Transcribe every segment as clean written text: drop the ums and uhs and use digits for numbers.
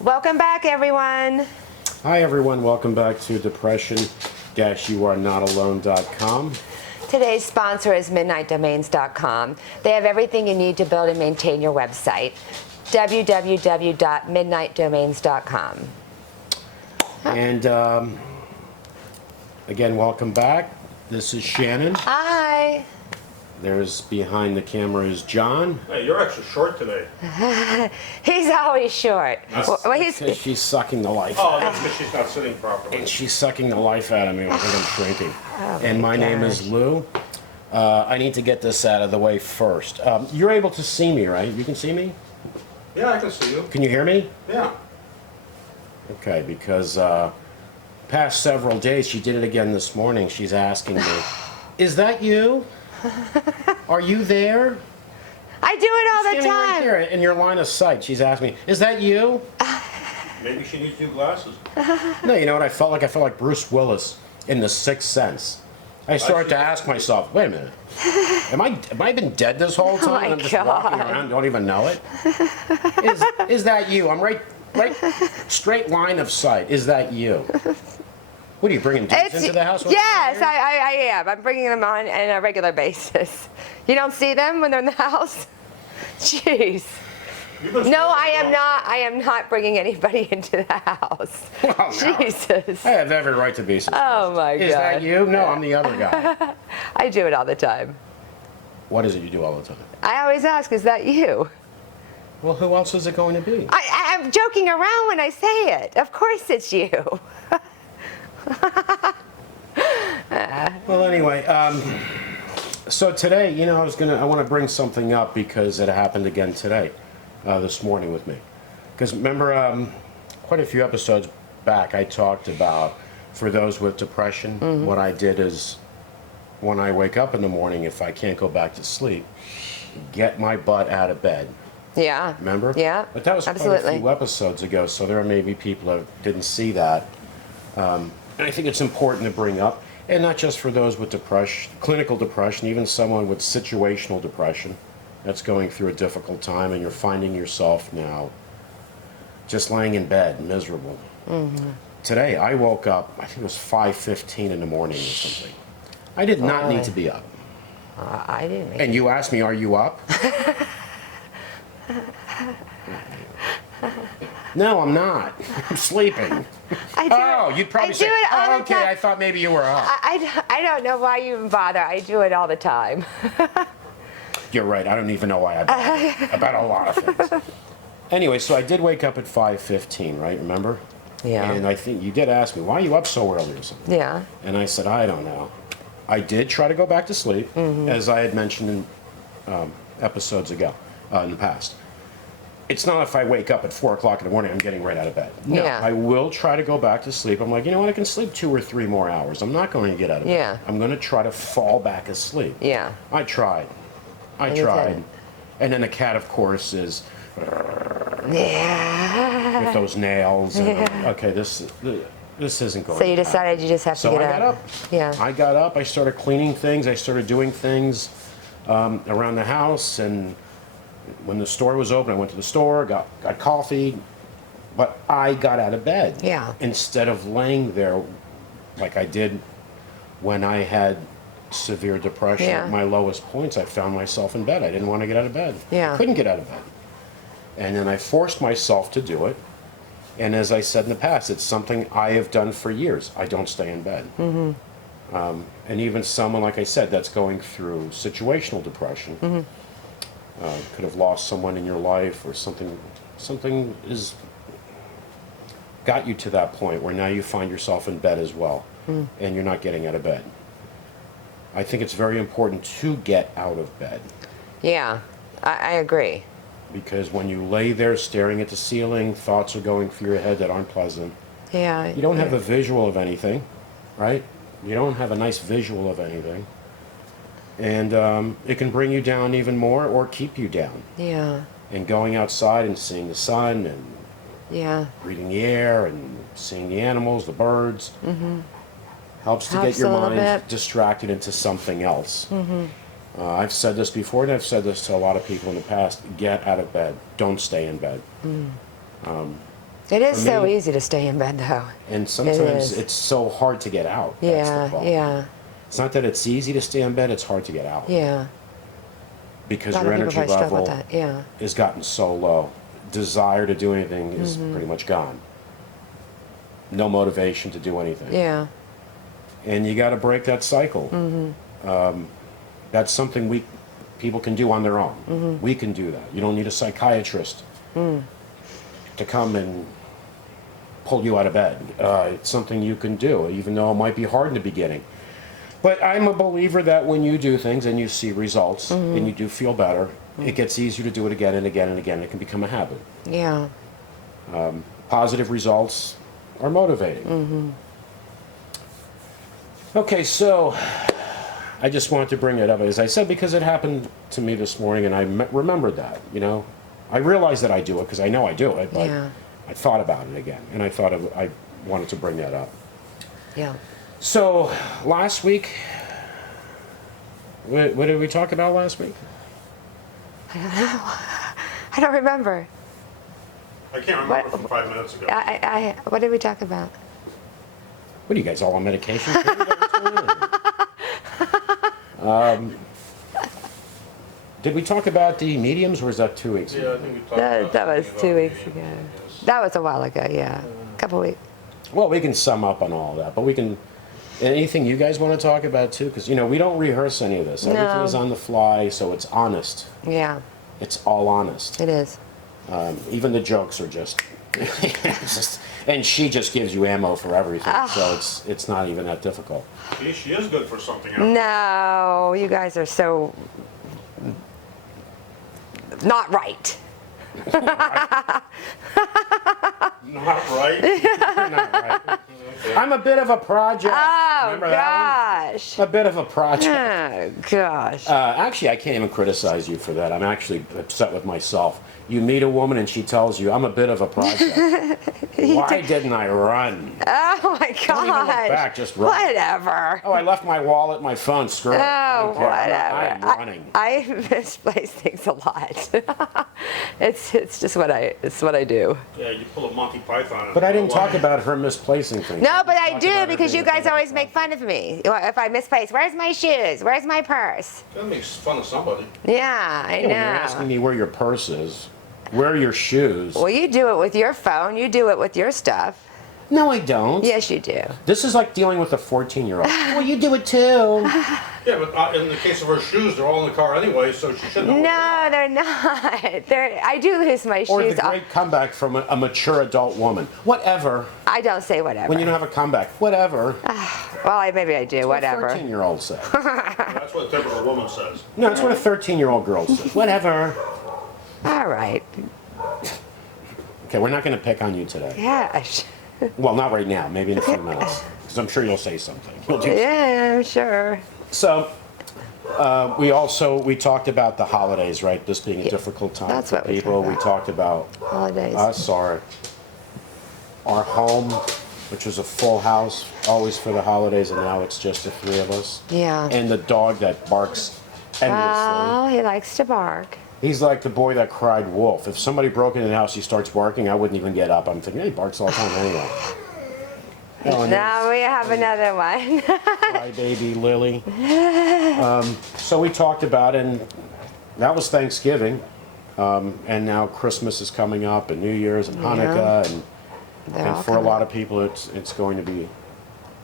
Welcome back, everyone. Hi, everyone. Welcome back to depression-youarenotalone.com. Today's sponsor is MidnightDomains.com. They have everything you need to build and maintain your website. www.midnightdomains.com. And again, welcome back. This is Shannon. Hi. There's behind the camera is John. Hey, you're extra short today. He's always short. Well, he's, Because she's sucking the life. Oh, that's because she's not sitting properly. And she's sucking the life out of me. I think I'm shrinking. Oh, And my name is Lou. I need to get this out of the way first. You're able to see me, right? You can see me? Yeah, I can see you. Can you hear me? Yeah. Okay, because past several days, she did it again this morning. She's asking me, is that you? Are you there? I do it all the Standing right time. there in your line of sight. She's asking me, is that you? Maybe she needs new glasses. No, you know what I felt like? I felt like Bruce Willis in The Sixth Sense. I started to ask myself, wait a minute, am I been dead this whole time? my And I'm just walking God. around, don't even know it? Is that you? I'm right straight line of sight. Is that you? What are you bringing dudes into the house? Yes, I am. I'm bringing them on a regular basis. You don't see them when they're in the house? Jeez. No, I am not bringing anybody into the house. Well, no. Jesus. I have every right to be suspicious. Oh my God. Is that you? No, I'm the other guy. I do it all the time. What is it you do all the time? I always ask, is that you? Well, who else is it going to be? I'm joking around when I say it. Of course it's you. Well, anyway, so today, you know, I want to bring something up because it happened again today, this morning with me. Because remember, quite a few episodes back, I talked about, for those with depression, what I did is, when I wake up in the morning, if I can't go back to sleep, get my butt out of bed. Yeah. Remember? Yeah. But that was quite absolutely. a few episodes ago, so there may be people that didn't see that. And I think it's important to bring up, and not just for those with depression, clinical depression, even someone with situational depression that's going through a difficult time and you're finding yourself now just laying in bed, miserable. Today, I woke up, I think it was 5:15 in the morning or something. I did not need to be up. I didn't make And you asked me, are you up? No, I'm not. I'm sleeping. I do Oh, you'd probably I say, do it all oh, the okay, time. I thought maybe you were up. I don't know why you even bother. I do it all the time. You're right, I don't even know why I bother about a lot of things. Anyway, so I did wake up at 5:15, right, remember? Yeah. And I think you did ask me, why are you up so early or something? Yeah. And I said, I don't know. I did try to go back to sleep, as I had mentioned in episodes ago, in the past. It's not if I wake up at 4 o'clock in the morning, I'm getting right out of bed. No, Yeah. I will try to go back to sleep. I'm like, you know what, I can sleep 2 or 3 more hours. I'm not going to get out of bed. Yeah. I'm going to try to fall back asleep. Yeah. I tried. I you tried. did. And then the cat, of course, is Yeah. with those nails. And, okay, this isn't going So you to decided you just have to So get I got up. Yeah. I got up. I started cleaning things. I started doing things around the house. And when the store was open, I went to the store, got coffee. But I got out of bed. Yeah. Instead of laying there like I did when I had severe depression Yeah. at my lowest points, I found myself in bed. I didn't want to get out of bed. Yeah. I couldn't get out of bed. And then I forced myself to do it. And as I said in the past, it's something I have done for years. I don't stay in bed. And even someone, like I said, that's going through situational depression, could have lost someone in your life or something is got you to that point where now you find yourself in bed as well, and you're not getting out of bed. I think it's very important to get out of bed, Yeah. I agree. because when you lay there staring at the ceiling, thoughts are going through your head that aren't pleasant. Yeah. You don't have a visual of anything, right? You don't have a nice visual of anything. And it can bring you down even more or keep you down. Yeah. And going outside and seeing the sun and Yeah. breathing the air and seeing the animals, the birds, helps to Helps get your a little mind bit. distracted into something else. I've said this before, and I've said this to a lot of people in the past: get out of bed. Don't stay in bed. It is For so me- easy to stay in bed, though. And sometimes is. it's so hard to get out. That's the Yeah, problem. yeah, It's not that it's easy to stay in bed, it's hard to get out. yeah. Because A lot your of people energy probably struggle level with that. Yeah, has gotten so low. Desire to do anything is pretty much gone. No motivation to do anything. yeah, And you got to break that cycle. That's something people can do on their own. We can do that. You don't need a psychiatrist to come and pull you out of bed. It's something you can do, even though it might be hard in the beginning. But I'm a believer that when you do things and you see results and you do feel better, it gets easier to do it again and again and again. It can become a habit. yeah. Positive results are motivating. Okay, so I just wanted to bring it up, as I said, because it happened to me this morning, and I remembered that. I realized that I do it because I know I do it, but Yeah. I thought about it again, and I thought I wanted to bring that up. Yeah. So last week, what did we talk about last week? I don't remember. I can't remember What- from 5 minutes ago. What did we talk about? What are you guys all on medication? What's going on? Did we talk about the mediums, or was that 2 weeks ago? Yeah, I think we talked about That was something 2 about weeks the- ago. yes. That was a while ago, yeah. A couple weeks. Well, we can sum up on all that, but we can. Anything you guys want to talk about too? Because we don't rehearse any of this. Everything No. is on the fly, so it's honest. Yeah, It's all honest. it is. Even the jokes are just, it's just. And she just gives you ammo for everything, so it's not even that difficult. See, she is good for something else. No, you guys are so not right. Not right? You're not right. I'm a bit of a project. Oh, Remember that gosh. one? A bit of a project. Oh, gosh. Actually, I can't even criticize you for that. I'm actually upset with myself. You meet a woman and she tells you, I'm a bit of a project. Why didn't I run? Oh, my Don't even look gosh. back, just run. Whatever. Oh, I left my wallet, my phone, screw it. I Oh, don't care. whatever. I'm running. I misplace things a lot. it's just what I do. Yeah, you pull a Monty Python. But I didn't talk about her misplacing things. No, but just I talked do about her because being you a guys bit of a always make project. fun of me if I misplace. Where's my shoes? Where's my purse? That makes fun of somebody. Yeah, I Yeah, when you're asking know. me where your purse is, where are your shoes? Well, you do it with your phone. You do it with your stuff. No, I don't. Yes, you do. This is like dealing with a 14-year-old. Well, you do it too. Yeah, but in the case of her shoes, they're all in the car anyway, so she should know. what No, they're not. I do lose my Or shoes. the great comeback from a mature adult woman. Whatever. I don't say whatever. When you don't have a comeback. Whatever. Well, maybe I do. Whatever. What a 13-year-old says. That's what a typical woman says. No, that's what a 13-year-old girl says. Whatever. All right. Okay, we're not going to pick on you today. Gosh. Well, not right now. Maybe in a few minutes. Because I'm sure you'll say something. You'll do Yeah, I'm sure. So, we talked about the holidays, right? This being a difficult time that's for what we people. talked We about. talked about Holidays. us, our home, which was a full house, always for the holidays, and now it's just the three of us. Yeah. And the dog that barks endlessly. Oh, he likes to bark. He's like the boy that cried wolf. If somebody broke into the house, he starts barking, I wouldn't even get up. I'm thinking, he barks all the time anyway. Oh, and Now we have another one. Hi, baby Lily. So we talked about it, and that was Thanksgiving. And now Christmas is coming up, and New Year's, and Hanukkah, and They're all for a coming. lot of people, it's going to be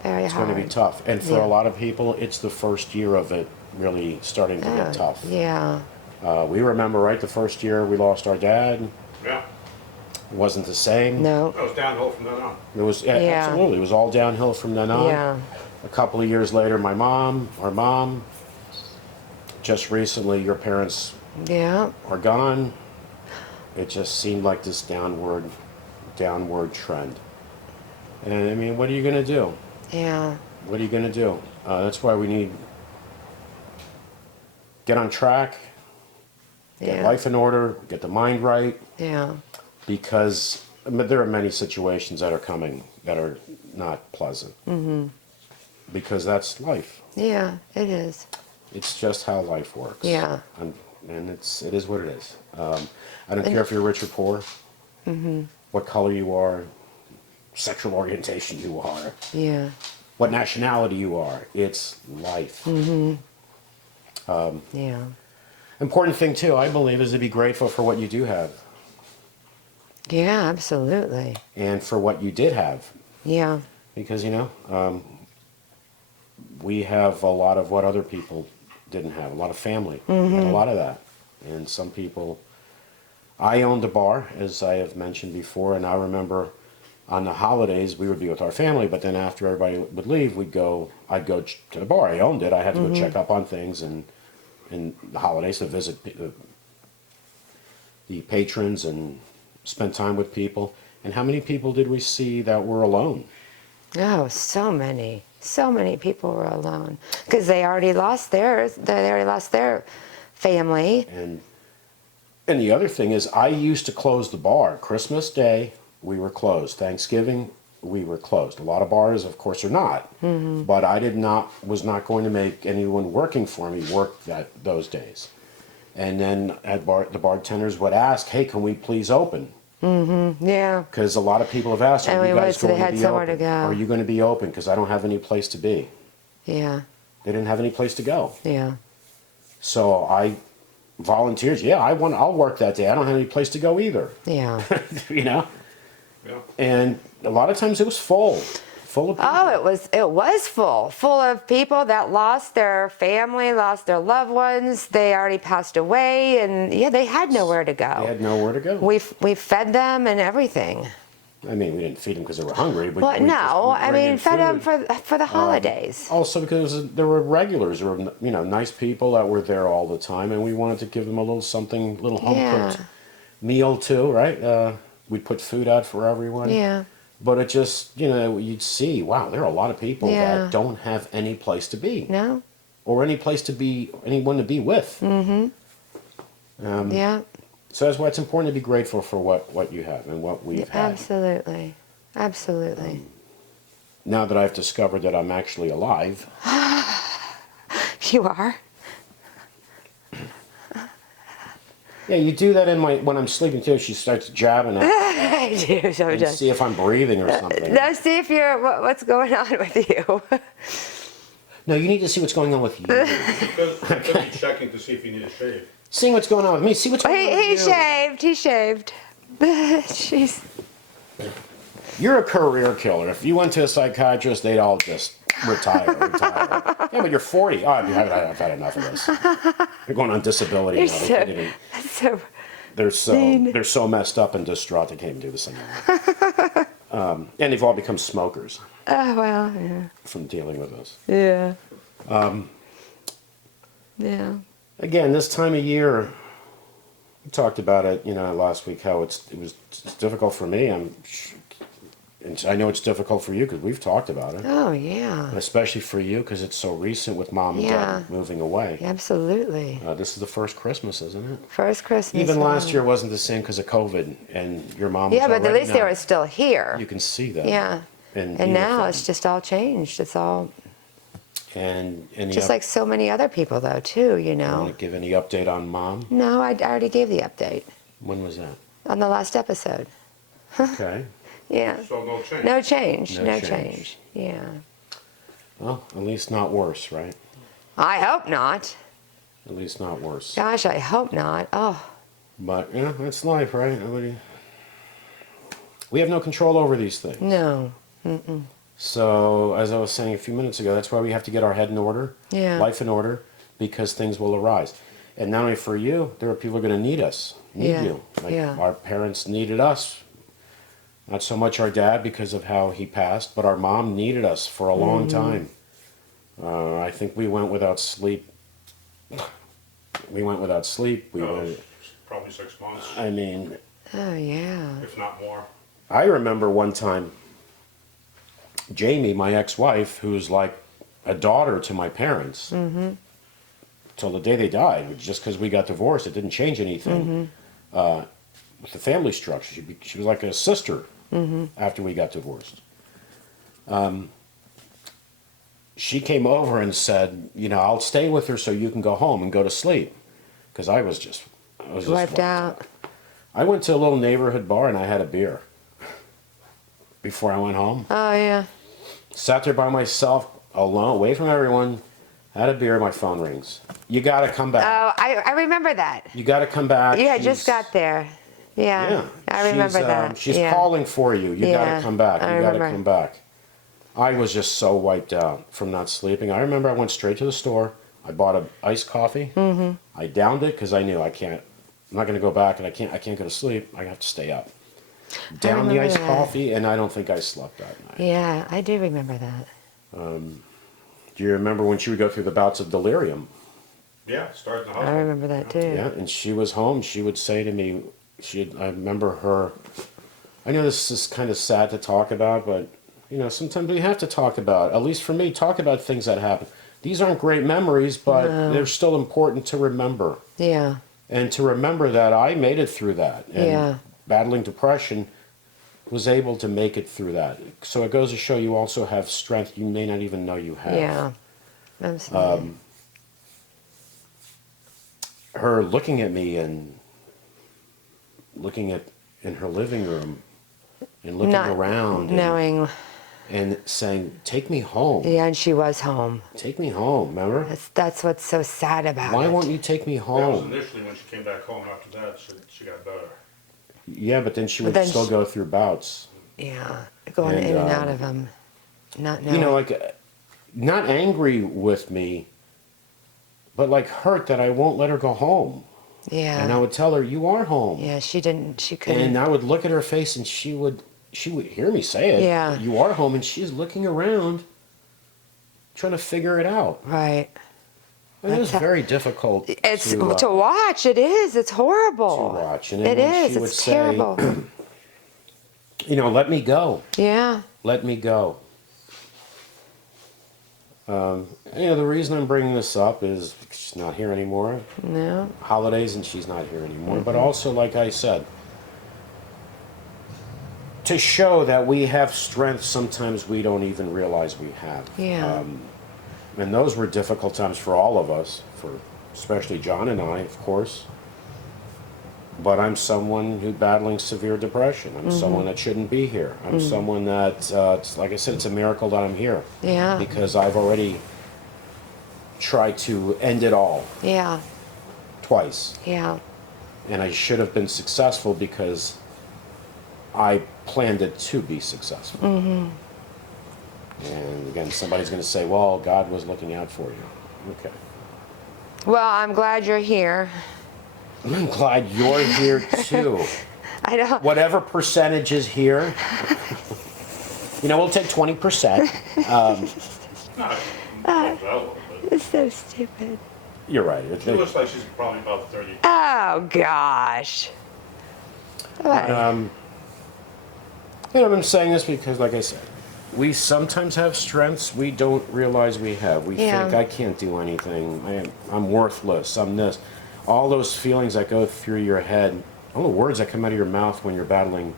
Very hard. going to be tough. And for Yeah. a lot of people, it's the first year of it really starting to get tough. Yeah. We remember, right, the first year we lost our dad. Yeah, It wasn't the same. No. that was downhill from then on. It was yeah, Yeah. absolutely. It was all downhill from then on. Yeah. A couple of years later, our mom. Just recently, your parents Yeah. are gone. It just seemed like this downward trend. And I mean, what are you gonna do? Yeah. What are you gonna do? That's why we need get on track, get Yeah. life in order, get the mind right, Yeah. because there are many situations that are coming that are not pleasant. Mm-hmm. Because that's life. Yeah. It is. It's just how life works. Yeah. And it is what it is. I don't care if you're rich or poor. what color you are, sexual orientation you are, Yeah. what nationality you are. It's life. Yeah. Important thing too, I believe, is to be grateful for what you do have Yeah, absolutely. and for what you did have. Yeah. Because, we have a lot of what other people didn't have, a lot of family, and a lot of that. And some people, I owned a bar, as I have mentioned before, and I remember on the holidays we would be with our family, but then after everybody would leave, I'd go to the bar. I owned it. I had to go check up on things and the holidays to visit the patrons and spend time with people. And how many people did we see that were alone? Oh, so many. So many people were alone because they already lost theirs. They already lost their family. And the other thing is, I used to close the bar. Christmas Day, we were closed. Thanksgiving, we were closed. A lot of bars, of course, are not. But I was not going to make anyone working for me work those days. And then the bartenders would ask, "Hey, can we please open?" Yeah. Because a lot of people have asked, And "Are we you would, guys so they going to had be somewhere open? to go. Are you going to be open? Because I don't have any place to be." Yeah. They didn't have any place to go. Yeah. So I volunteered. Yeah, I'll work that day. I don't have any place to go either. Yeah. Yeah. And a lot of times it was full of people. Oh, it was full of people that lost their family, lost their loved ones. They already passed away, and yeah, they had nowhere to go. They had nowhere to go. We fed them and everything. I mean, we didn't feed them because they were hungry. But Well, we no, we'd I bring mean, in fed them food. for the holidays. Also because there were regulars, or nice people that were there all the time, and we wanted to give them a little something, little home cooked meal too, right? We'd put food out for everyone. Yeah. But it just, you'd see, wow, there are a lot of people Yeah. that don't have any place to be, No. or anyone to be with. Yeah. So that's why it's important to be grateful for what you have and what we've had. Absolutely. Absolutely. Now that I've discovered that I'm actually alive, You are. yeah, you do that when I'm sleeping too. She starts jabbing at me I do and sometimes. see if I'm breathing or something. Now see if what's going on with you. No, you need to see what's going on with you. Could be checking to see if you need a shave. See what's going on with me. See what's going on with He you. shaved. He shaved. Jeez. You're a career killer. If you went to a psychiatrist, they'd all just retire. Yeah, but you're 40. Oh, I've had enough of this. You're going on disability. You're now. so, that's so. They're so messed up and distraught they can't even do this anymore. And they've all become smokers Oh well. Yeah. from dealing with this. Yeah. Yeah. Again, this time of year, we talked about it, last week, how it's difficult for me. And I know it's difficult for you because we've talked about it. Oh yeah. Especially for you because it's so recent with mom and Yeah. dad moving away. Absolutely. This is the first Christmas, isn't it? First Christmas. Even last one. year wasn't the same because of COVID, and your mom was Yeah, but at already least they not- were still here. You can see that. Yeah. And And now even- it's just all changed. It's all and any just like so many other people, though, too. You want know. to give any update on mom? No, I already gave the update When was that? on the last episode. Okay. Yeah. So no change. No change. No No change. change. Yeah. Well, at least not worse, right? I hope not. At least not worse. Gosh, I hope not. Oh. But that's life, right? We have no control over these things. No. So, as I was saying a few minutes ago, that's why we have to get our head in order, Yeah. life in order, because things will arise. And not only for you, there are people who are going to need us, need Yeah, you. Like yeah. our parents needed us. Not so much our dad because of how he passed, but our mom needed us for a long Mm-hmm. time. I think we went without sleep. We went without sleep. Probably 6 months, I mean, Oh yeah. if not more. I remember one time, Jamie, my ex-wife, who's like a daughter to my parents, till the day they died, just because we got divorced, it didn't change anything with the family structure. She was like a sister after we got divorced. She came over and said, I'll stay with her so you can go home and go to sleep, because I was just Wiped out. I went to a little neighborhood bar and I had a beer. before I went home. Oh, yeah. Sat there by myself, alone, away from everyone. Had a beer, my phone rings. You gotta come back. Oh, I remember that. You gotta come back. You had just got there. Yeah. Yeah. I remember that. She's yeah. calling for you. You Yeah, gotta come back. I You gotta remember. come back. I was just so wiped out from not sleeping. I remember I went straight to the store. I bought an iced coffee. Mm-hmm. I downed it because I knew I'm not gonna go back, and I can't go to sleep. I have to stay up. Down the remember iced that. coffee, and I don't think I slept that night. Yeah, I do remember that. Do you remember when she would go through the bouts of delirium? Yeah, start in the I hospital. remember that too. Yeah, and she was home. She would say to me, I remember her. I know this is kind of sad to talk about, but sometimes we have to talk about. At least for me, talk about things that happen. These aren't great memories, but they're still important to remember. Yeah. And to remember that I made it through that. And Yeah. battling depression, was able to make it through that. So it goes to show you also have strength you may not even know you have. Yeah. Absolutely. Her looking at me and looking at in her living room and looking Not around knowing. and saying, "Take me home. Yeah, and she was home. Take me home." Remember? That's what's so sad about Why it. won't you take me That was home? initially when she came back home. After that, she got better. Yeah, but then she But would then still she- go through bouts. Yeah, going And, in and out of them. Not knowing. Not angry with me, but like hurt that I won't let her go home. yeah. And I would tell her, "You are home." Yeah, she didn't. She couldn't. And I would look at her face, and she would hear me say it. Yeah. "You are home," and she's looking around, trying to figure it out. Right. It is That's how- very difficult It's to to watch. It is. It's horrible. to watch. And It then when is. she would It's say, terrible. "Let me go. Yeah. Let me go." The reason I'm bringing this up is she's not here anymore. No. Holidays, and she's not here anymore. But also, like I said, to show that we have strength sometimes we don't even realize we have. Yeah. And those were difficult times for all of us, for especially John and I, of course. But I'm someone who's battling severe depression. I'm someone that shouldn't be here. I'm someone that, like I said, it's a miracle that I'm here. Yeah. Because I've already tried to end it all Yeah. twice. Yeah. And I should have been successful because I planned it to be successful. And again, somebody's going to say, "Well, God was looking out for you." Okay. Well, I'm glad you're here. I'm glad you're here too. I don't. Whatever percentage is here, we'll take 20%. Not that low, but It's so stupid. You're right. she looks like she's probably about 30. Oh gosh. What? I'm saying this because, like I said, we sometimes have strengths we don't realize we have. We Yeah. think, "I can't do anything. I'm worthless. I'm this." All those feelings that go through your head, all the words that come out of your mouth when you're battling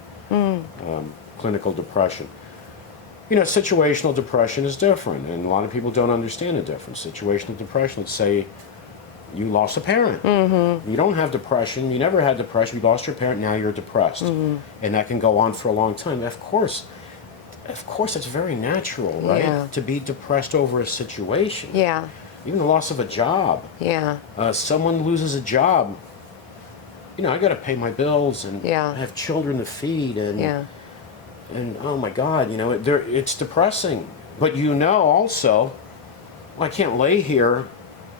clinical depression. Situational depression is different, and a lot of people don't understand the difference. Situational depression, let's say you lost a parent. You don't have depression. You never had depression. You lost your parent. Now you're depressed. And that can go on for a long time. Of course, it's very natural, right? Yeah. To be depressed over a situation. Yeah. Even the loss of a job. Yeah. Someone loses a job. I got to pay my bills, and Yeah. I have children to feed, and Yeah. and oh my God, it's depressing. But also, I can't lay here.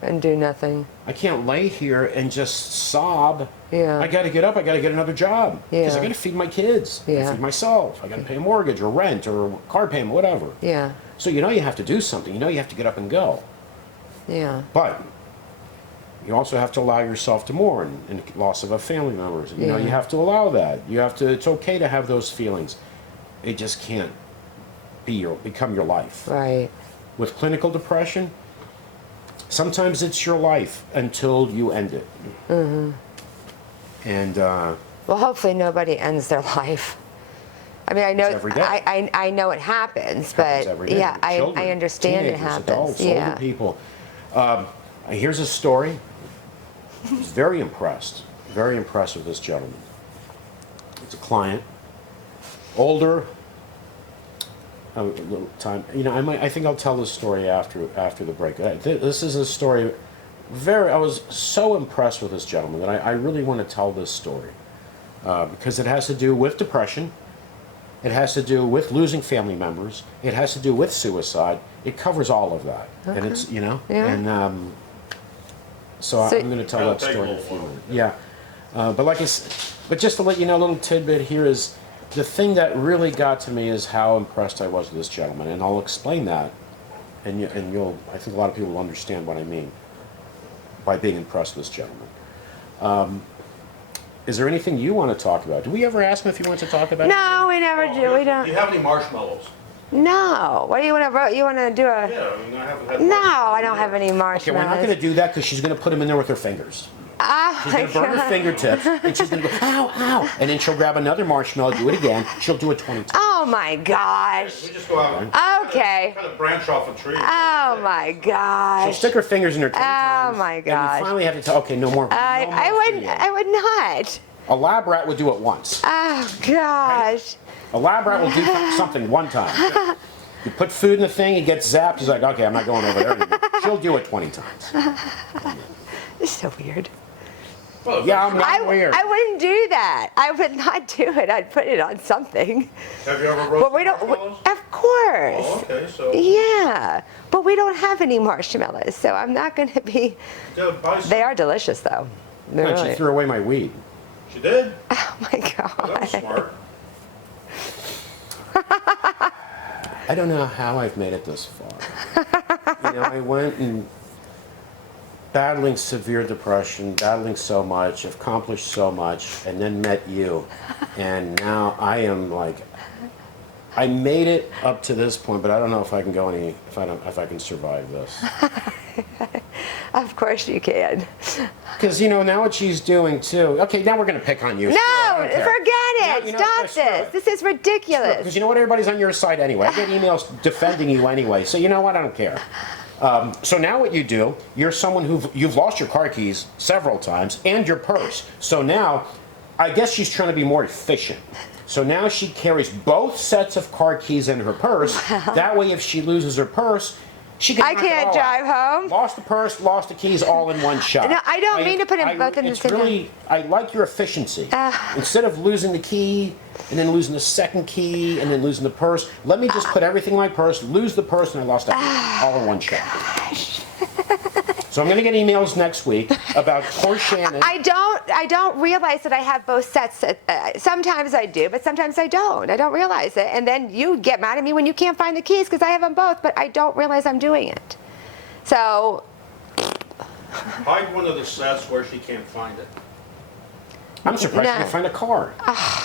And do nothing. I can't lay here and just sob. Yeah. I got to get up. I got to get another job because I Yeah. got to feed my kids. I gotta Yeah. feed myself. I got to pay a mortgage or rent or car payment, whatever. Yeah. So you have to do something. You have to get up and go. Yeah. But you also have to allow yourself to mourn and loss of a family member. Yeah. You have to allow that. It's okay to have those feelings. It just can't become your life. Right. With clinical depression, sometimes it's your life until you end it. And Well, hopefully nobody ends their life. I mean, I know every day. I know it happens, happens but every day. yeah, Children, I understand it teenagers, happens. adults, Yeah. older people. Here's a story. I was very impressed with this gentleman. It's a client, older, a little time. I think I'll tell this story after the break. This is a story. I was so impressed with this gentleman that I really want to tell this story because it has to do with depression. It has to do with losing family members. It has to do with suicide. It covers all of that, and it's Yeah. and so I'm going to tell that story in a few minutes. Yeah, but just to let you know, a little tidbit here is the thing that really got to me is how impressed I was with this gentleman, and I'll explain that, and I think a lot of people will understand what I mean by being impressed with this gentleman. Is there anything you want to talk about? Do we ever ask him if he wants to talk about it? No, we never do. We Do don't. you have any marshmallows? No. What do you want to? You want to do a? Yeah, I mean, I haven't had. No, marshmallows. I don't have any Okay, marshmallows. we're not going to do that because she's going to put him in there with her fingers. Oh She's my going to burn her God. fingertips, and she's going to go, ow, ow. And then she'll grab another marshmallow, do it again. She'll do it 20 times. Oh my gosh. We just go out and Okay. kind of branch off a tree. Oh my She'll gosh. stick her fingers in her 20 times. my And gosh. you finally have to tell, okay, no more. no more I for would. you. I would not. A lab rat would do it once. Oh gosh. A lab rat will do something one time. You put food in the thing, he gets zapped. He's like, okay, I'm not going over there anymore. She'll do it 20 times. This is so weird. Well, Yeah, I'm not weird. I wouldn't do that. I would not do it. I'd put it on something. Have you ever But roasted we don't. marshmallows? Of course. Oh, okay, so Yeah, but we don't have any marshmallows, so I'm not going to be. you gotta buy some. They are delicious, though. They're And really. she threw away my weed. She did? Oh my That was god. smart. I don't know how I've made it this far. I went and battling severe depression, battling so much, accomplished so much, and then met you. And now I am like, I made it up to this point, but I don't know if I can go any, if I can survive this. Of course you can. Because, now what she's doing too. Okay, now we're going to pick on you. No, Screw it, I don't care. forget it. No, Stop screw this. it. This is ridiculous. Because you know what? Everybody's on your side anyway. I get emails defending you anyway. So you know what? I don't care. So now what you do, you're someone you've lost your car keys several times and your purse. So now, I guess she's trying to be more efficient. So now she carries both sets of car keys in her purse. That way, if she loses her purse, she can. I knock it can't all drive out. home. Lost the purse, lost the keys, all in one shot. No, I don't mean to put them both in the it's same time. really, I like your efficiency. Instead of losing the key and then losing the second key and then losing the purse, let me just put everything in my purse, lose the purse, and I lost that all in one shot. So I'm going to get emails next week about poor Shannon. I don't realize that I have both sets. Sometimes I do, but sometimes I don't. I don't realize it. And then you get mad at me when you can't find the keys because I have them both, but I don't realize I'm doing it. So, Hide one of the sets where she can't find it. I'm surprised she No. didn't find a car.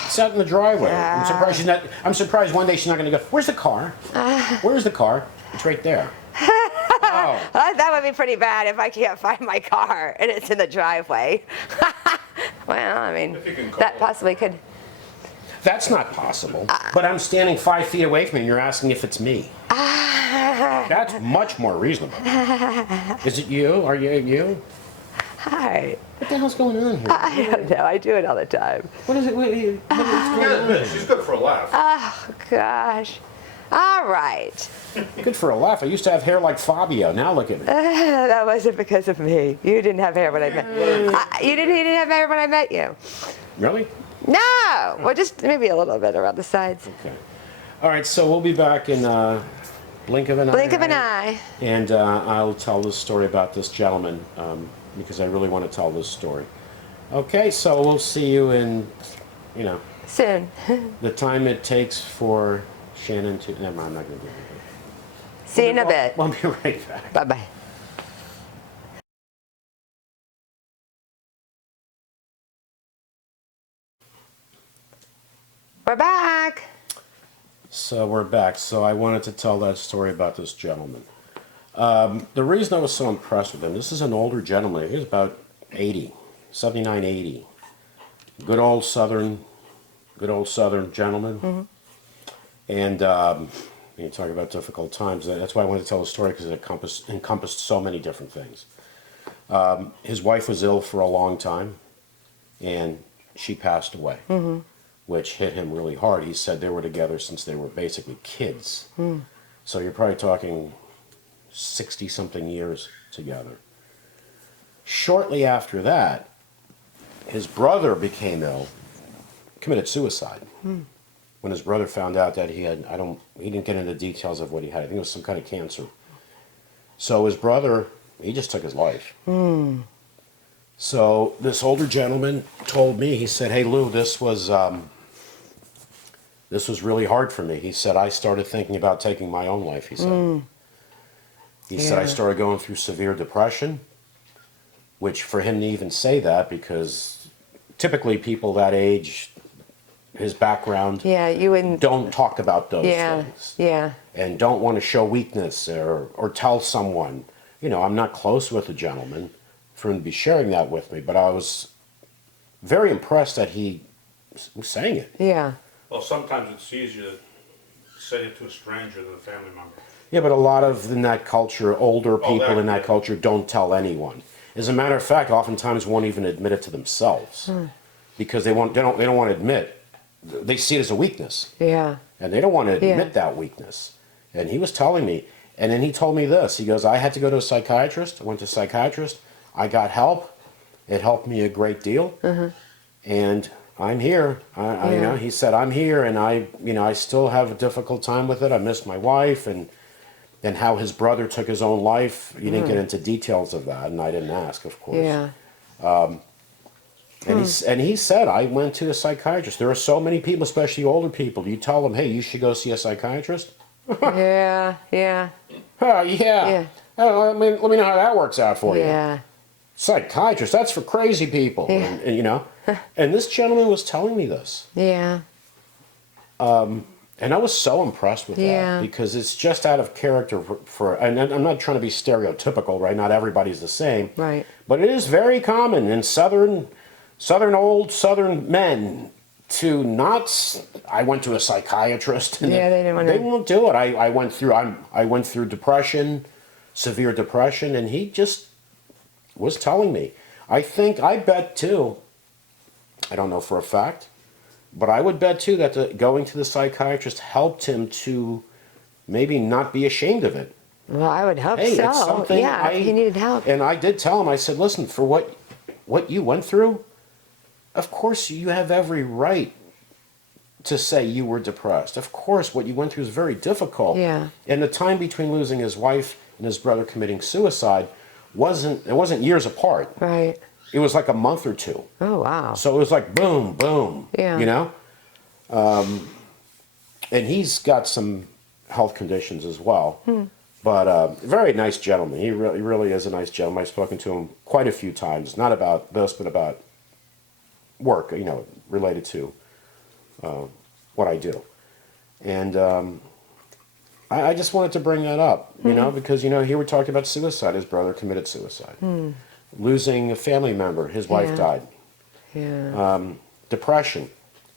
It's out in the driveway. I'm surprised she's not. I'm surprised one day she's not going to go. Where's the car? Where's the car? It's right there. Oh, that would be pretty bad if I can't find my car and it's in the driveway. Well, I mean, If you can call that it. possibly could. that's not possible. But I'm standing 5 feet away from you, and you're asking if it's me. That's much more reasonable. Is it you? Are you? Hi. What the hell's going on here? I don't know. I do it all the time. What is it? What's You going gotta on? admit, she's good for a laugh. Oh, gosh. All right. Good for a laugh. I used to have hair like Fabio. Now look at me. That wasn't because of me. You didn't have hair when I met you. Didn't have hair when I met you. Really? No. Well, just maybe a little bit around the sides. Okay. All right. So we'll be back in blink of an eye. Blink of an eye. And I'll tell this story about this gentleman because I really want to tell this story. Okay. So we'll see you in, Soon. the time it takes for Shannon to. Never mind. I'm not going to do anything. See you in a bit. We'll be right back. Bye-bye. We're back. So we're back. So I wanted to tell that story about this gentleman. The reason I was so impressed with him, this is an older gentleman. He was about 80, 79, 80. Good old Southern gentleman. And you talk about difficult times. That's why I wanted to tell the story because it encompassed so many different things. His wife was ill for a long time, and she passed away. which hit him really hard. He said they were together since they were basically kids. So you're probably talking 60-something years together. Shortly after that, his brother became ill, committed suicide. When his brother found out that he didn't get into details of what he had. I think it was some kind of cancer. So his brother, he just took his life. So this older gentleman told me, he said, "Hey Lou, this was really hard for me." He said, "I started thinking about taking my own life," he said. He said, "I started going through severe depression," which for him to even say that, because typically people that age, his background, Yeah, you wouldn't. don't talk about those things. Yeah. And don't want to show weakness or tell someone. You know, I'm not close with the gentleman for him to be sharing that with me, but I was very impressed that he was saying it. Yeah. Well, sometimes it's easier to say it to a stranger than a family member. Yeah, but a lot of, in that culture, older people that- in that culture don't tell anyone. As a matter of fact, oftentimes won't even admit it to themselves because they don't want to admit. They see it as a weakness, Yeah. and they don't want to admit Yeah. that weakness. And he was telling me, and then he told me this. He goes, "I had to go to a psychiatrist. I went to a psychiatrist. I got help. It helped me a great deal, and I'm here." You know, he said, "I'm here, and I still have a difficult time with it. I miss my wife, and how his brother took his own life. He didn't get into details of that, and I didn't ask, of course. Yeah. And he said, I went to a psychiatrist. There are so many people, especially older people. You tell them, hey, you should go see a psychiatrist. Yeah. Yeah. Oh, yeah. Yeah. Oh, let me know how that works out for you. Yeah. Psychiatrist, that's for crazy people. Yeah. And, you know, and this gentleman was telling me this. Yeah. And I was so impressed with Yeah. that because it's just out of character and I'm not trying to be stereotypical, right? Not everybody's the same. Right. But it is very common in Southern men to not. I went to a psychiatrist. And Yeah, they didn't want to. They won't do it. I went through depression, severe depression, and he just was telling me. I bet too. I don't know for a fact, but I would bet too that going to the psychiatrist helped him to maybe not be ashamed of it. Well, I would hope Hey, so. it's something Yeah, if he needed help. And I did tell him, I said, listen, for what you went through, of course you have every right to say you were depressed. Of course, what you went through is very difficult. Yeah. And the time between losing his wife and his brother committing suicide wasn't years apart. Right. It was like a month or two. Oh, wow. So it was like boom, boom. Yeah. You know? And he's got some health conditions as well. But very nice gentleman. He really is a nice gentleman. I've spoken to him quite a few times, not about this, but about work, you know, related to what I do. And I just wanted to bring that up, you know, because, you know, here we're talking about suicide. His brother committed suicide. Losing a family member. His wife Yeah. died. Yeah. Depression.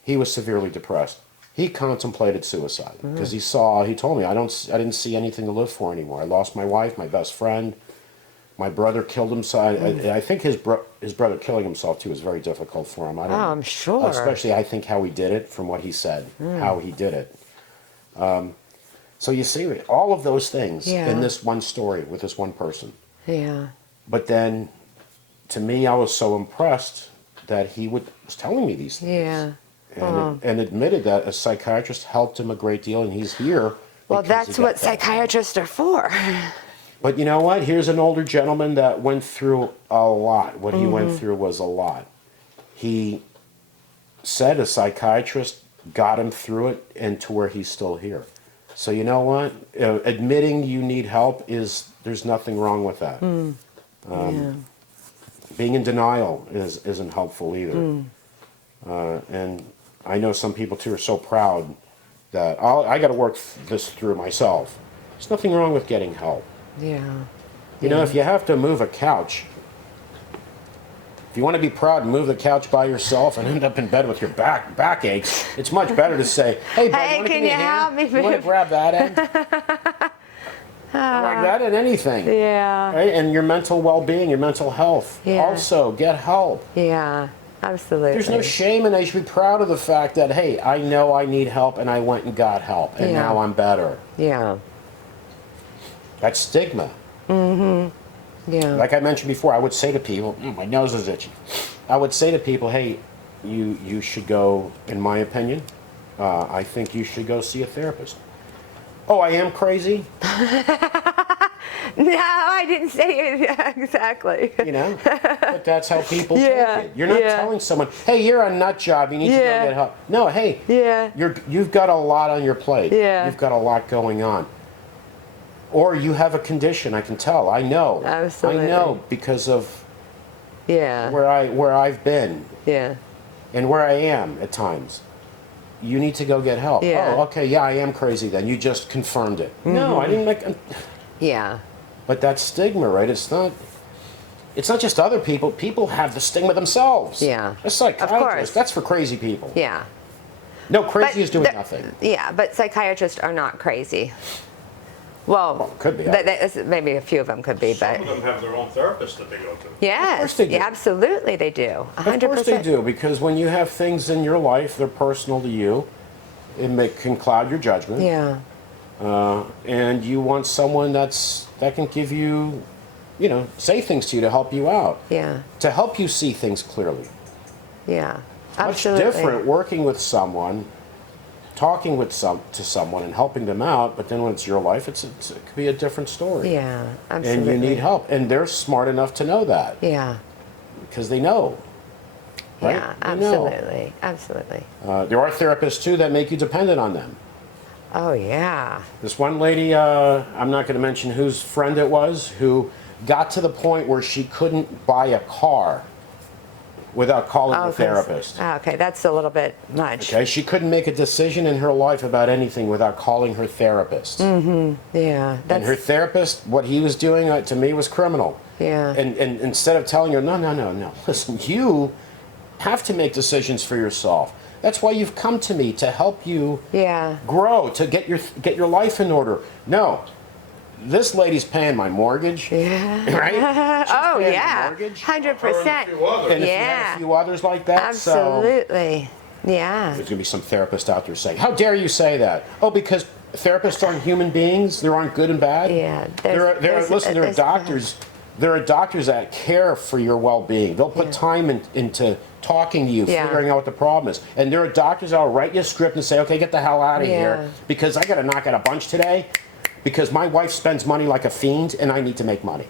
He was severely depressed. He contemplated suicide because he told me, I didn't see anything to live for anymore. I lost my wife, my best friend. My brother killed himself. I think his brother killing himself too was very difficult for him. I don't. Oh, I'm sure. Especially, I think how he did it, from what he said, how he did it. So you see all of those things Yeah. in this one story with this one person. Yeah. But then, to me, I was so impressed that he was telling me these things. Yeah. And admitted that a psychiatrist helped him a great deal, and he's here. Well, because that's he got what that. psychiatrists are for. But you know what? Here's an older gentleman that went through a lot. What he went through was a lot. He said a psychiatrist got him through it and to where he's still here. So you know what? Admitting you need help there's nothing wrong with that. Yeah. Being in denial isn't helpful either. And I know some people too are so proud that I got to work this through myself. There's nothing wrong with getting help. Yeah. You know, if you have to move a couch, if you want to be proud and move the couch by yourself and end up in bed with your back aches, it's much better to say, "Hey, bud, Hey, you want to can give me you a hand? help me You want to move?" grab that end?" Like that in anything. Yeah. Right? And your mental well-being, your mental health. Yeah. Also, get help. Yeah. Absolutely. There's no shame in that. You should be proud of the fact that, hey, I know I need help and I went and got help and Yeah. now I'm better. Yeah. That's stigma. Yeah. Like I mentioned before, I would say to people, my nose is itchy. I would say to people, hey, you should go, in my opinion, I think you should go see a therapist. Oh, I am crazy? No, I didn't say it exactly. You know? But that's how people Yeah, take it. You're not yeah. telling someone, hey, you're a nut job, you need to go Yeah. get help. No, hey, Yeah. you've got a lot on your plate. Yeah. You've got a lot going on. Or you have a condition, I can tell. I know. Absolutely. I know because of Yeah. where I've been Yeah. and where I am at times. You need to go get help. Yeah. Oh, okay, yeah, I am crazy then. You just confirmed it. Mm-hmm. No, I didn't make. Yeah. But that's stigma, right? It's not just other people. People have the stigma themselves. Yeah. A psychiatrist, Of course. that's for crazy people. Yeah. No, crazy is doing the- nothing. Yeah, but psychiatrists are not crazy. Well, could be. Maybe a few of them could be, but Some of them have their own therapist that they go to. yes, course they do. yeah, absolutely they do. 100%. Of course they do, because when you have things in your life, they're personal to you. Can cloud your judgment. Yeah. And you want someone that can give you, say things to you to help you out. Yeah. To help you see things clearly. Yeah. Much Absolutely. different working with someone, talking to someone and helping them out, but then when it's your life, it could be a different story. Yeah. And Absolutely. you need help. And they're smart enough to know that Yeah. because they know. Right? Yeah. They know. Absolutely. Absolutely. There are therapists too that make you dependent on them. Oh yeah. This one lady, I'm not going to mention whose friend it was, who got to the point where she couldn't buy a car without calling Oh, the 'cause- therapist. Okay, that's a little bit much. Okay, she couldn't make a decision in her life about anything without calling her therapist. Yeah. And That's her therapist, what he was doing to me was criminal. Yeah. And instead of telling her, no, listen, you have to make decisions for yourself. That's why you've come to me, to help you yeah. grow, to get your life in order. No, this lady's paying my mortgage, Yeah. right? She's Oh paying my yeah. mortgage. 100%. Her and a few others. And if you had Yeah. a few others like that, so Absolutely. Yeah. there's gonna be some therapist out there saying, "How dare you say that?" Oh, because therapists aren't human beings; there aren't good and bad. Yeah, There are there's- doctors. There are doctors that care for your well-being. They'll put time into talking to you, Yeah. figuring out what the problem is. And there are doctors that'll write you a script and say, "Okay, get the hell out of Yeah. here because I got to knock out a bunch today because my wife spends money like a fiend and I need to make money."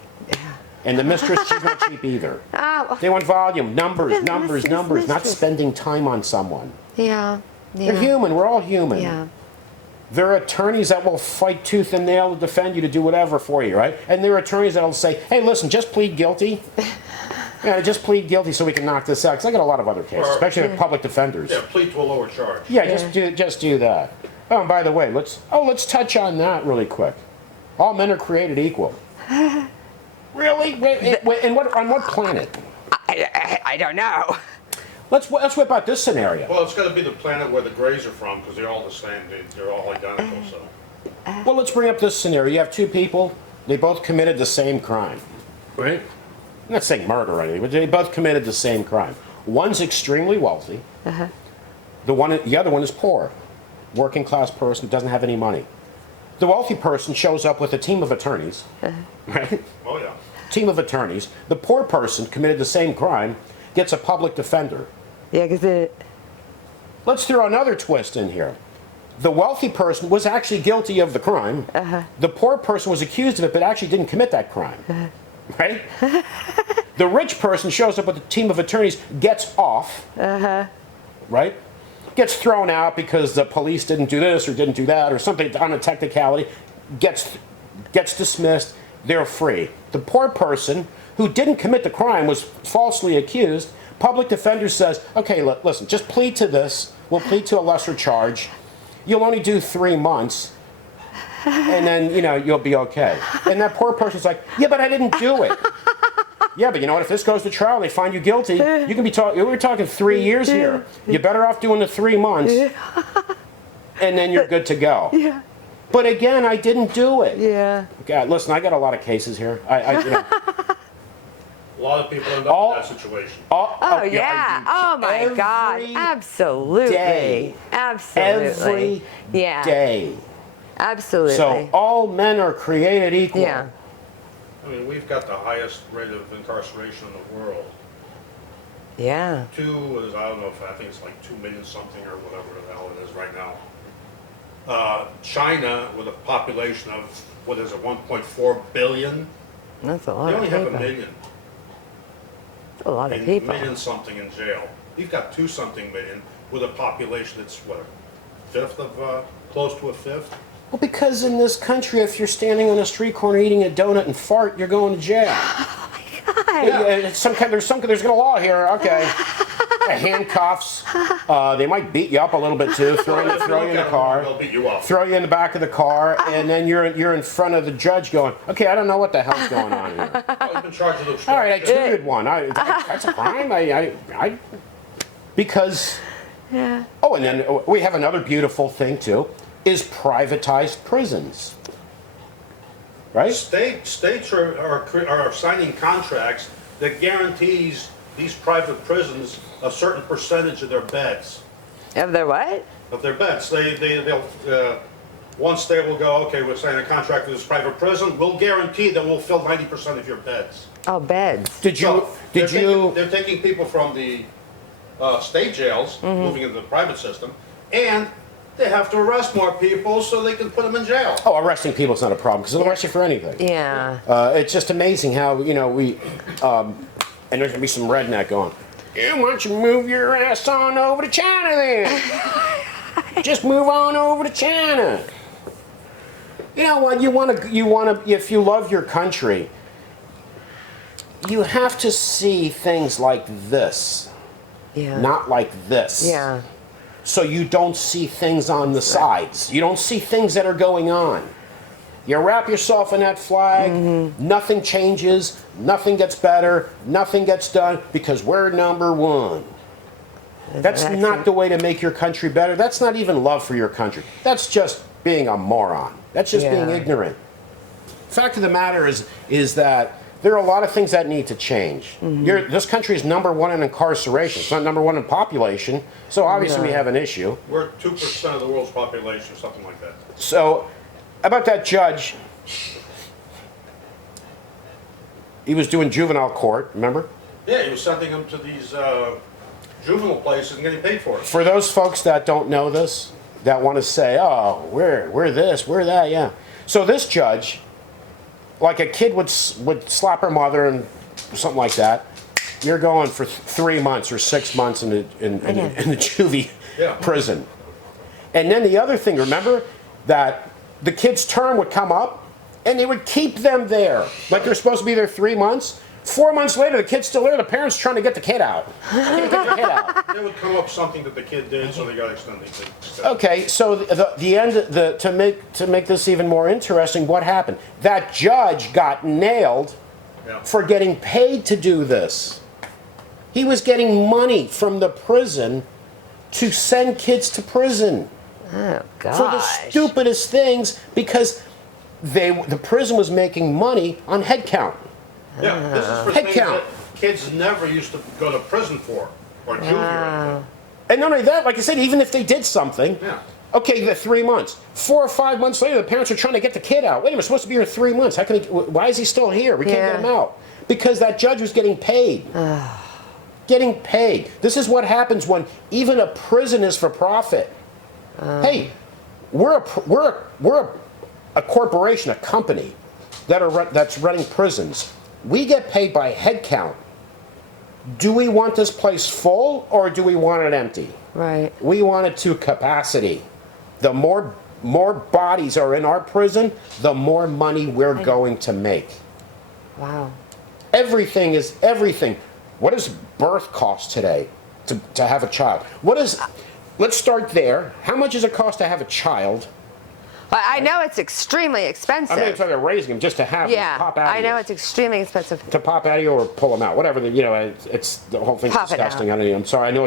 And the mistress, she's not cheap either. Oh. They want volume, numbers, not Mistress. spending time on someone. Yeah. They're Yeah. human. We're all human. Yeah. There are attorneys that will fight tooth and nail to defend you, to do whatever for you, right? And there are attorneys that will say, "Hey, listen, just plead guilty. Yeah, just plead guilty so we can knock this out." Because I got a lot of other cases, Or- especially with public defenders. Yeah, plead to a lower charge. Yeah, just do that. Oh, and by the way, let's touch on that really quick. All men are created equal. Really? And on what planet? I don't know. Let's whip out this scenario. Well, it's got to be the planet where the Greys are from because they're all the same. They're all identical. So Well, let's bring up this scenario. You have two people. They both committed the same crime. Right? I'm not saying murder or anything, but they both committed the same crime. One's extremely wealthy. The other one is poor, working class person, doesn't have any money. The wealthy person shows up with a team of attorneys, right? oh yeah. Team of attorneys. The poor person committed the same crime, gets a public defender. Yeah, because Let's throw another twist in here. The wealthy person was actually guilty of the crime. The poor person was accused of it, but actually didn't commit that crime. Right? The rich person shows up with a team of attorneys, gets off. Right? Gets thrown out because the police didn't do this or didn't do that or something on a technicality. Gets dismissed. They're free. The poor person who didn't commit the crime was falsely accused. Public defender says, "Okay, listen, just plead to this. We'll plead to a lesser charge. You'll only do 3 months, and then you'll be okay." And that poor person's like, "Yeah, but I didn't do it." Yeah, but you know what? If this goes to trial and they find you guilty, you can be talking. We're talking 3 years here. You're better off doing the 3 months, and then you're good to go. Yeah. But again, I didn't do it. Yeah. God, listen, I got a lot of cases here. A lot of people end up All- in that situation. Oh yeah. Oh my God. Every Absolutely. day. Absolutely. Every yeah. day. Absolutely. So all men are created equal. yeah. I mean, we've got the highest rate of incarceration in the world. Yeah. I don't know if, I think it's like 2 million something or whatever the hell it is right now. China, with a population of, what is it, 1.4 billion? That's a They lot only of have people. a million. That's a lot of And people. million something in jail. We've got 2 something million with a population that's, what, a fifth of, close to a fifth? Well, because in this country, if you're standing on a street corner eating a donut and fart, you're going to jail. God. There's a law here. Okay. Handcuffs. They might beat you up a little bit too. Throw you in the car. They'll beat you up. Throw you in the back of the car, and then you're in front of the judge going, okay, I don't know what the hell's going on here. Oh, you've been charged with All right, I obstruction. tooted one. That's a crime. Because. Yeah. Oh, and then we have another beautiful thing too, is privatized prisons. Right? States are signing contracts that guarantees these private prisons a certain percentage of their beds. Of their what? Of their beds. They'll one state will go, okay, we're signing a contract with this private prison. We'll guarantee that we'll fill 90% of your beds. Oh, beds. They're taking people from the state jails, moving into the private system, and they have to arrest more people so they can put them in jail. Oh, arresting people is not a problem because they'll arrest you for anything. Yeah. It's just amazing how, we, and there's going to be some redneck going, yeah, why don't you move your ass on over to China then? Just move on over to China. You know what, you want to, if you love your country, you have to see things like this, Yeah. not like this. Yeah. So you don't see things on the sides. You don't see things that are going on. You wrap yourself in that flag, nothing changes, nothing gets better, nothing gets done because we're number one. That's not the way to make your country better. That's not even love for your country. That's just being a moron. That's just being ignorant. Fact of the matter is that there are a lot of things that need to change. This country is number one in incarceration. It's not number one in population, so obviously we have an issue. We're 2% of the world's population, something like that. So, about that judge, he was doing juvenile court, remember? Yeah, he was sending them to these juvenile places and getting paid for it. For those folks that don't know this, that want to say, oh, we're this, we're that, yeah. So this judge, like a kid would slap her mother and something like that, you're going for 3 months or 6 months in the juvie prison. And then the other thing, remember that the kid's term would come up and they would keep them there. Like they're supposed to be there 3 months. 4 months later, the kid's still there. The parents trying to get the kid out. Can't get the kid out. They would come up with something that the kid did, so they got extended. Okay, so to make this even more interesting, what happened? That judge got nailed for getting paid to do this. He was getting money from the prison to send kids to prison Oh, gosh. for the stupidest things because the prison was making money on head count. Yeah, this is for Head things count. that kids never used to go to prison for, or juvie or anything. And not only that, like I said, even if they did something, okay, the 3 months. 4 or 5 months later, the parents are trying to get the kid out. Wait a minute, we're supposed to be here 3 months. How can why is he still here? We can't get him out. Because that judge was getting paid. Getting paid. This is what happens when even a prison is for profit. Hey, we're a corporation, a company that's running prisons. We get paid by head count. Do we want this place full or do we want it empty? Right. We want it to capacity. The more bodies are in our prison, the more money we're going to make. Wow. Everything is everything. What does birth cost today to have a child? Let's start there. How much does it cost to have a child? I know it's extremely expensive. I'm not talking about raising them, just to have them pop out of I know you. it's extremely expensive. To pop out of you or pull them out, whatever. It's the whole thing's Pop it disgusting. out. I'm sorry. I know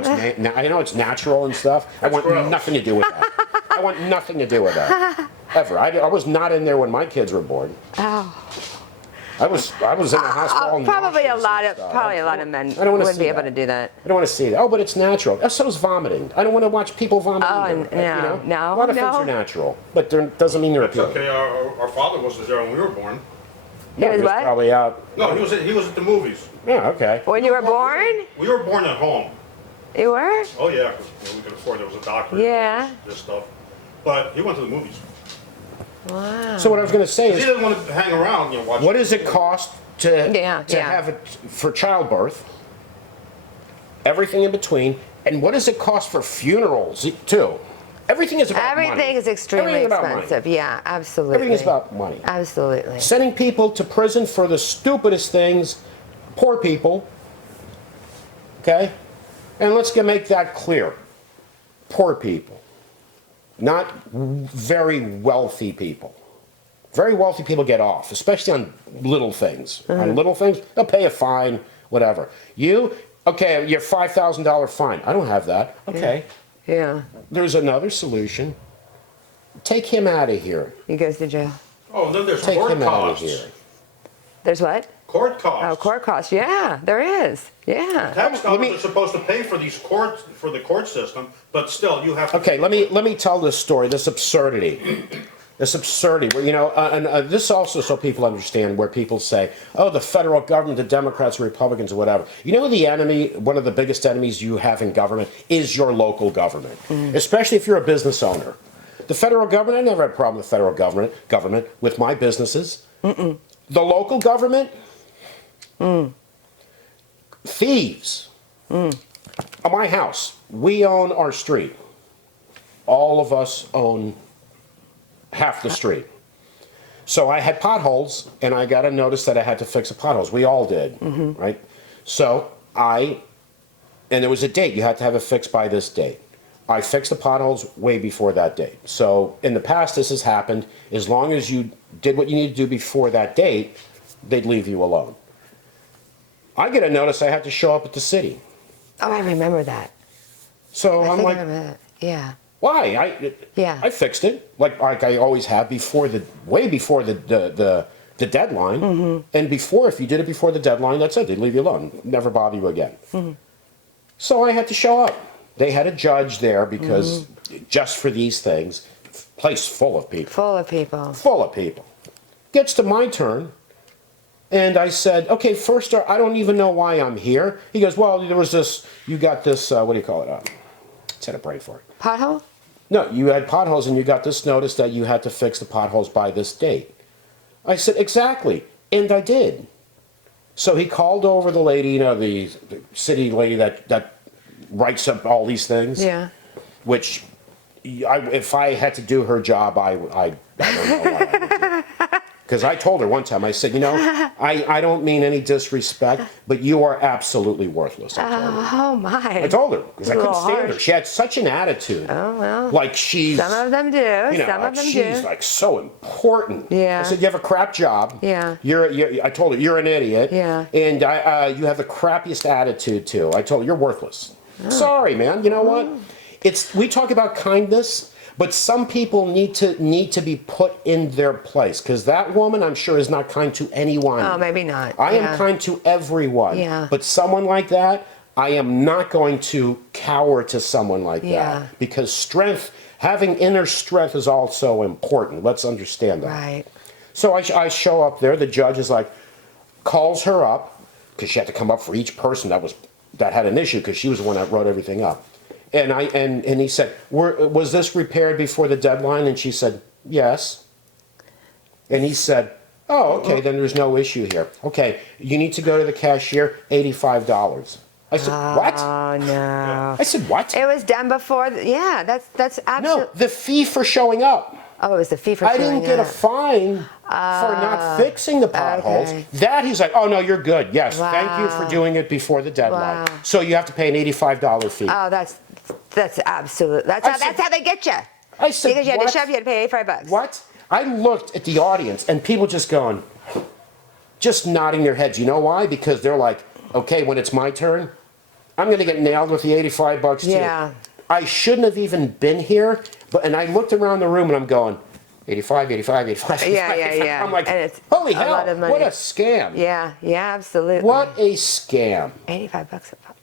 it's natural and stuff. I want gross. nothing to do with that. I want nothing to do with that. Ever. I was not in there when my kids were born. Oh. I was in the hospital. all Probably a nauseous lot and of stuff. probably a lot of men I don't wanna wouldn't see be able that. to do that. I don't want to see that. Oh, but it's natural. So is vomiting. I don't want to watch people vomit Oh, either. no, A lot of things no. are natural, but there doesn't mean they're It's appealing. okay, our father wasn't there when we were born. No, It was he was what? probably out. No, he was at the movies. Yeah, okay. When you were born, We were born at home. you were. Oh yeah, 'cause we could afford, there was a doctor. Yeah. This stuff. But he went to the movies. Wow. So what I was going to say He is, didn't want to hang around, watch. what does it cost to Yeah, yeah. have it for childbirth? Everything in between, and what does it cost for funerals too? Everything is about money. Everything is extremely Everything is about money. expensive. Yeah, absolutely. Everything is about money. Absolutely. Sending people to prison for the stupidest things, poor people. Okay? And let's make that clear. Poor people. Not very wealthy people. Very wealthy people get off, especially on little things. On little things, they'll pay a fine, whatever. You, okay, your $5,000 fine. I don't have that. Okay. Yeah. There's another solution. Take him out of here. He goes to jail. Oh, then there's Take court him out of costs. here. There's what? Court costs. Oh, court costs. Yeah, there is. Yeah. Tax Let me- dollars are supposed to pay for these courts, for the court system, but still, you have to. Okay, let me tell this story. This absurdity. This absurdity. Where, and this also so people understand where people say, "Oh, the federal government, the Democrats, the Republicans, or whatever." You know, the enemy, one of the biggest enemies you have in government is your local government, especially if you're a business owner. The federal government, I never had a problem with the federal government with my businesses. The local government, thieves. My house, we own our street. All of us own half the street. So I had potholes, and I got a notice that I had to fix the potholes. We all did, right? So and there was a date. You had to have it fixed by this date. I fixed the potholes way before that date. So in the past, this has happened. As long as you did what you needed to do before that date, they'd leave you alone. I get a notice I have to show up at the city. Oh, I remember that. So I I'm think like, I remember that. Yeah. why? Yeah. I fixed it like I always have way before the deadline. And before, if you did it before the deadline, that's it. They'd leave you alone, never bother you again. So I had to show up. They had a judge there because just for these things, place full of people. Full of people. Full of people. Gets to my turn. And I said, okay, first, I don't even know why I'm here. He goes, well, there was this, you got this, what do you call it? Set a brain for it. Pothole? No, you had potholes and you got this notice that you had to fix the potholes by this date. I said, exactly. And I did. So he called over the lady, the city lady that writes up all these things. Yeah. Which, if I had to do her job, I don't know what I would do. Because I told her one time, I said, I don't mean any disrespect, but you are absolutely worthless. I told her. Oh my. I told her because I A couldn't little stand her. harsh. She had such an attitude. Oh well. Like she's. Some of them do. Some of them she's do. like so important. Yeah. I said, you have a crap job. Yeah. I told her, you're an idiot. Yeah. And you have the crappiest attitude too. I told her, you're worthless. Oh. Sorry, man. You know what? We talk about kindness. But some people need to be put in their place because that woman, I'm sure, is not kind to anyone. Oh, maybe not. I Yeah. am kind to everyone. Yeah. But someone like that, I am not going to cower to someone like Yeah. that because having inner strength is also important. Let's understand that. Right. So I show up there. The judge is like, calls her up because she had to come up for each person that had an issue because she was the one that wrote everything up. And he said, was this repaired before the deadline? And she said, yes. And he said, oh, okay, then there's no issue here. Okay, you need to go to the cashier, $85. I said, what? Oh no. I said, what? It was done before. Yeah, that's No, absolutely. the fee for showing up. Oh, it was the fee for I showing didn't get a up. fine for not fixing the potholes. okay. That he's like, oh no, you're good. Yes, thank you for Wow. doing it before the deadline. Wow. So you have to pay an $85 fee. Oh, that's absolute. That's said- how they get you. I said, Because you had to what? shove, you had to pay $85. What? I looked at the audience and people just nodding their heads. You know why? Because they're like, okay, when it's my turn, I'm going to get nailed with the $85 too. Yeah. I shouldn't have even been here, and I looked around the room and I'm going, 85, 85, 85. Yeah, yeah, yeah. I'm like, And it's holy a hell, lot of money. what a scam. Yeah, yeah, absolutely. What a scam. $85 a pop.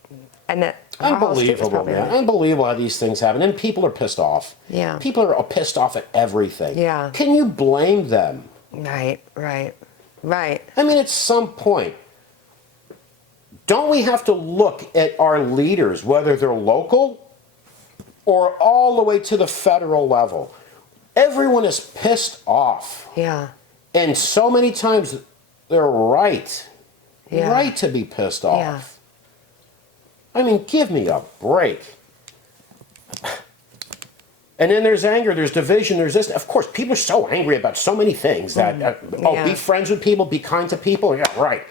And that our whole street was Unbelievable, probably man. on it. Unbelievable how these things happen. And people are pissed off. Yeah. People are pissed off at everything. Yeah. Can you blame them? Right, right, right. I mean, at some point, don't we have to look at our leaders, whether they're local or all the way to the federal level? Everyone is pissed off. Yeah, And so many times they're right. Yeah. Right to be pissed off. Yeah. I mean, give me a break. And then there's anger, there's division, there's this. Of course, people are so angry about so many things that, Yeah. be friends with people, be kind to people. Yeah, right.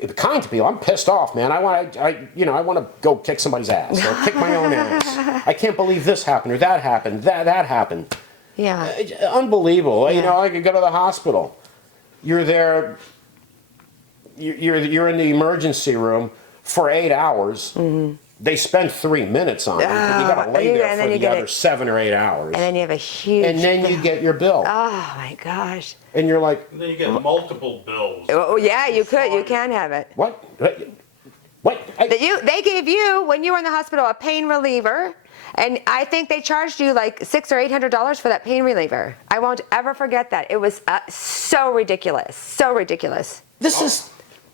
Be kind to people. I'm pissed off, man. I want to go kick somebody's ass or kick my own ass. I can't believe this happened or that happened, that happened. yeah, Unbelievable. You Yeah. know, I could go to the hospital. You're there. You're in the emergency room for 8 hours. They spend 3 minutes on it. You got to lay yeah, there and for then you the get other it. 7 or 8 hours. and then you have a huge. And then you bill. get your bill. Oh my gosh. And you're like, And then you get multiple bills. Oh yeah, you could. You can have it. what? What? They gave you when you were in the hospital a pain reliever, and I think they charged you like $600 or $800 for that pain reliever. I won't ever forget that. It was so ridiculous, so ridiculous. This is,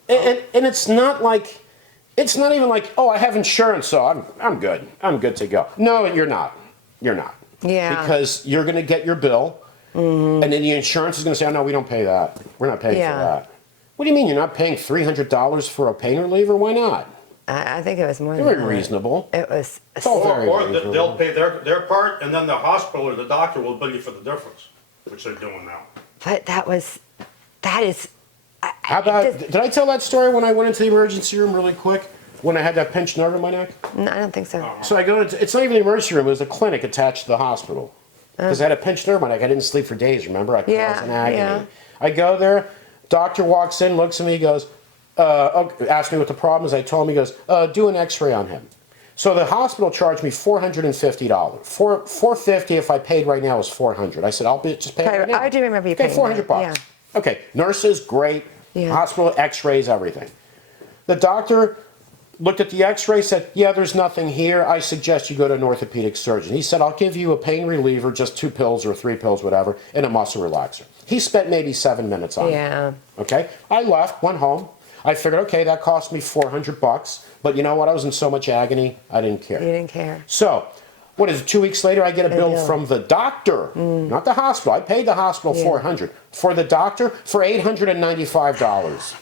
and it's not like, it's not even like, oh, I have insurance, so I'm good. I'm good to go. No, you're not. You're not. Yeah. Because you're going to get your bill, and then the insurance is going to say, oh, no, we don't pay that. We're not paying Yeah. for that. What do you mean you're not paying $300 for a pain reliever? Why not? I think it was more Very than that. reasonable. It was. It's all very Or reasonable. they'll pay their part, and then the hospital or the doctor will bill you for the difference, which they're doing now. But that is. How about, did I tell that story when I went into the emergency room really quick? When I had that pinched nerve in my neck? No, I don't think so. So I go into, it's not even the emergency room, it was a clinic attached to the hospital. Because I had a pinched nerve in my neck, I didn't sleep for days, remember? I was in agony. yeah. I go there, doctor walks in, looks at me, goes, asks me what the problem is. I told him, he goes, do an x-ray on him. So the hospital charged me $450. $450 if I paid right now is $400. I said, just pay it right now. I do remember you Okay, paying $400 that, bucks. Okay, nurses, great. Yeah. Hospital, x-rays, everything. The doctor looked at the x-ray, said, yeah, there's nothing here. I suggest you go to an orthopedic surgeon. He said, I'll give you a pain reliever, just 2 pills or 3 pills, whatever, and a muscle relaxer. He spent maybe 7 minutes on it. Yeah. Okay? I left, went home. I figured, okay, that cost me $400, but you know what? I was in so much agony, I didn't care. You didn't care. So, what is it, 2 weeks later, I get a bill bill. from the doctor, not the hospital. I paid the hospital $400. For the doctor, for $895.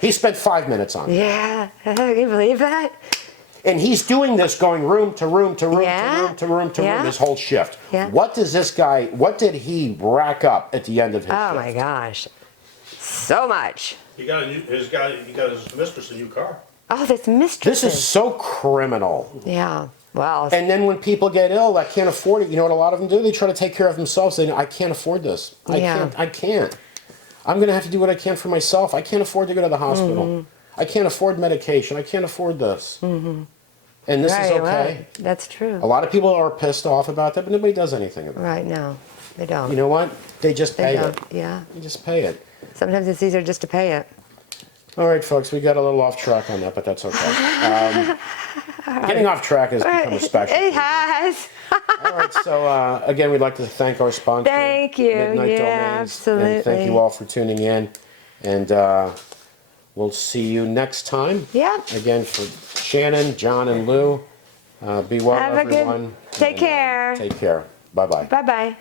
He spent 5 minutes on it. Yeah. Can you believe that? And he's doing this going room to room to room Yeah. to room to room to Yeah. room, his whole shift. Yeah. What did he rack up at the end of his Oh shift? my gosh. So much. He got his mistress a new car. Oh, this mistress. This is so criminal. Yeah. Well. And then when people get ill that can't afford it, you know what a lot of them do? They try to take care of themselves. They know, I can't afford this. Yeah. I can't. I'm going to have to do what I can for myself. I can't afford to go to the hospital. Mm-hmm. I can't afford medication. I can't afford this. And this is right, okay. right. That's true. A lot of people are pissed off about that, but nobody does anything about it. Right now, they don't. You know what? They just they pay don't. it. Yeah. They just pay it. Sometimes it's easier just to pay it. All right, folks, we got a little off track on that, but that's okay. Getting off track has become a special. It has. All right, so again, we'd like to thank our sponsor. Thank you. Midnight Yeah, Domains. And thank absolutely. you all for tuning in. And we'll see you next time. Yeah. Again, for Shannon, John, and Lou, be well, Have a good- everyone. take and, care. Take care. Bye-bye. Bye bye.